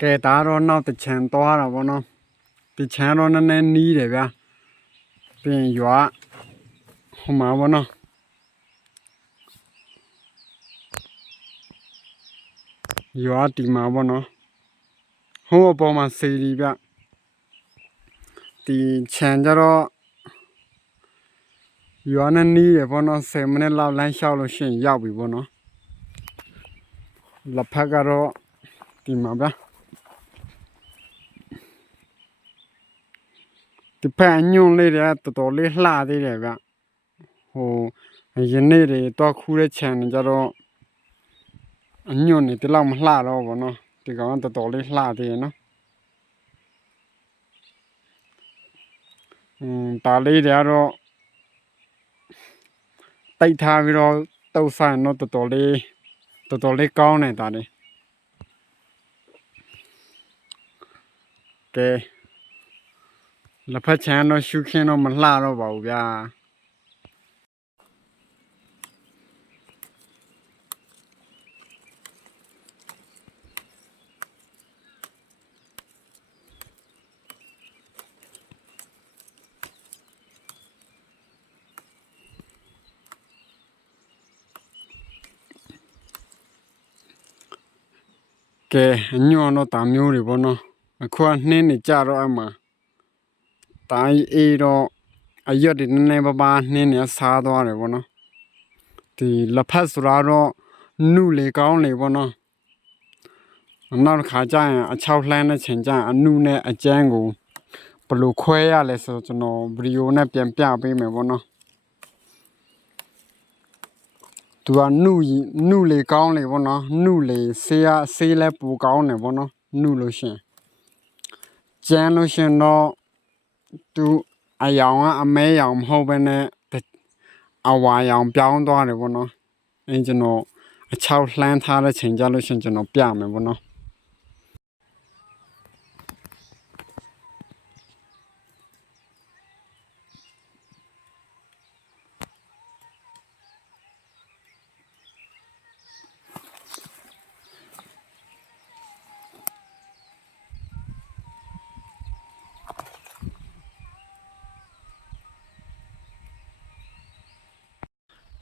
ကဲဒါတော့နောက်တစ်ချံသွားတာဗောနော်ဒီချံတော့နည်းနည်းနီးတယ်ဗျာပြင်ရွာဟိုမှာဗောနော်ရွာဒီမှာဗောနော်ဟိုအပေါ်မှာစေဒီဗျဒီချံကြတော့ရွာနဲ့နီးတယ်ဗောနော်10မိနစ်လောက်လမ်းလျှောက်လို့ရှိရင်ရောက်ပြီဗောနော်လက်ဖက်ကတော့ဒီမှာဗျာ ဒီဖက်အညွန့်လေးတွေကတော်တော်လေးလှသေးတယ်ဗျဟိုယနေ့တွေတော့ခူးတဲ့ခြံတွေကြတော့အညွန့်နေဒီလောက်မလှတော့ဘောနော်ဒီကောင်ကတော်တော်လေးလှသေးရနော်อืมဒါလေးတွေကတော့တိတ်ထားပြီးတော့တုတ်ဆိုင်တော့တော်တော်လေးတော်တော်လေးကောင်းတယ်ဒါလေးကဲ လက်ဖက်ချမ်းတော့ရှုခင်းတော့မလှတော့ပါဘူးဗျာကဲအညွန့်တော့တာမျိုးတွေပေါ့နော်အခုကနှင်းနေကြတော့အမှ တိုင်းအေးတော့အရွက်တွေနည်းနည်းပါးပါးနှင်းနေစားသွားတယ်ပေါ့နော်ဒီလက်ဖက်ဆိုတာတော့နုလေကောင်းလေပေါ့နော်နောက်တစ်ခါကျရင်အချောက်လှမ်းတဲ့ချိန်ကျရင်အနုနဲ့အကျန်းကိုဘယ်လိုခွဲရလဲဆိုတော့ကျွန်တော်ဗီဒီယိုနဲ့ပြန်ပြပေးမယ်ပေါ့နော်သူကနုကြီးနုလေကောင်းလေပေါ့နော်နုလေဆေးရဆေးလဲပူကောင်းတယ်ပေါ့နော်နုလို့ရှရင်ကျန်းလို့ရှရင်တော့ သူအယောင်ကအမဲယောင်မဟုတ်ဘဲနဲ့အဝါယောင်ပြောင်းသွားတယ်ပေါ့နော်အဲကျွန်တော်အချောက်လှမ်းထားတဲ့ချိန်ကြလို့ရှရင်ကျွန်တော်ပြမယ်ပေါ့နော်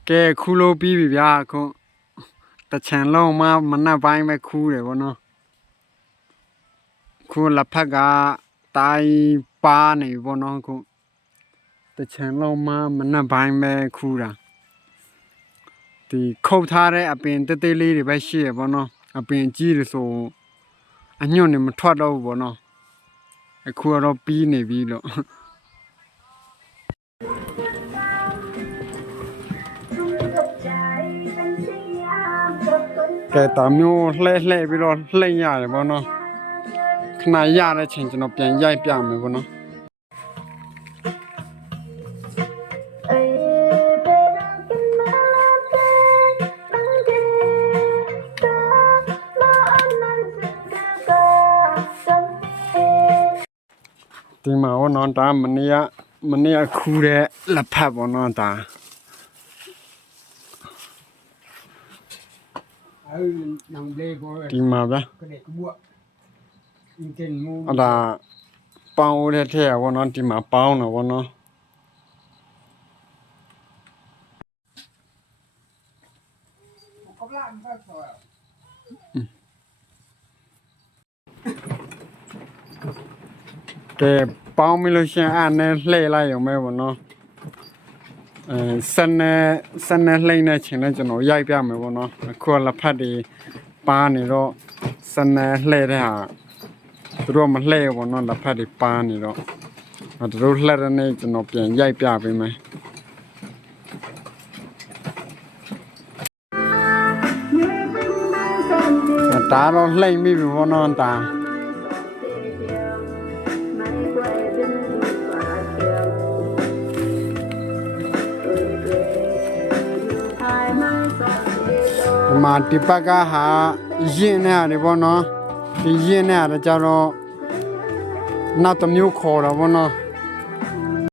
ကဲခူးလို့ပြီးပြီဗျာအခုတချံလုံးမှမနှက်ပိုင်းပဲခူးတယ်ဗောနော်ခုလက်ဖက်ကတိုင်းပါနေဗောနော်ခုတချံလုံးမှမနှက်ပိုင်းပဲခူးတာဒီခုတ်ထားတဲ့အပင်တေးသေးလေးတွေပဲရှိရဗောနော်အပင်ကြီးတွေဆိုအညွန့်နေမထွက်တော့ဘူးဗောနော်အခုကတော့ပြီးနေပြီလို့ ကဲတာမျိုးလှဲလှဲပြီးတော့လှိမ့်ရတယ်ဗောနော်ခဏရတဲ့ချိန်ကျွန်တော်ပြန်ရိုက်ပြမယ်ဗောနော်ဒီမှာဗောနော်ဒါမနေ့ကမနေ့ကခူးတဲ့လက်ဖက်ဗောနော်ဒါ ở nòng đê của ဒီမှာဗျာ cái đẹp của bụa in trên ngu အဲ့ဒါပေါင်းဦးတဲ့ထက်ရဗောနော်ဒီမှာပေါင်းတော့ဗောနော် có làm sao rồi ကဲပေါင်းပြီးလို့ရှရင်အဲ့နဲ့လှည့်လိုက်ရုံပဲဗောနော် အဲစနေစနေလှိမ့်တဲ့ချိန်နဲ့ကျွန်တော်ရိုက်ပြမယ်ဗောနော်အခုကလက်ဖက်တွေပါနေတော့စနေလှည့်တဲ့ဟာသူတို့မလှည့်ဘူးဗောနော်လက်ဖက်တွေပါနေတော့အဲ့သူတို့လှည့်တဲ့နေ့ကျွန်တော်ပြန်ရိုက်ပြပေးမယ်ဒါတော့လှိမ့်ပြီဗောနော်ဒါ ဒီမှာဒီဘက်ကဟာရင်နေရတယ်ဗောနော်ဒီရင်နေရတယ်ကြတော့နောက်တစ်မျိုးခေါ်တာဗောနော်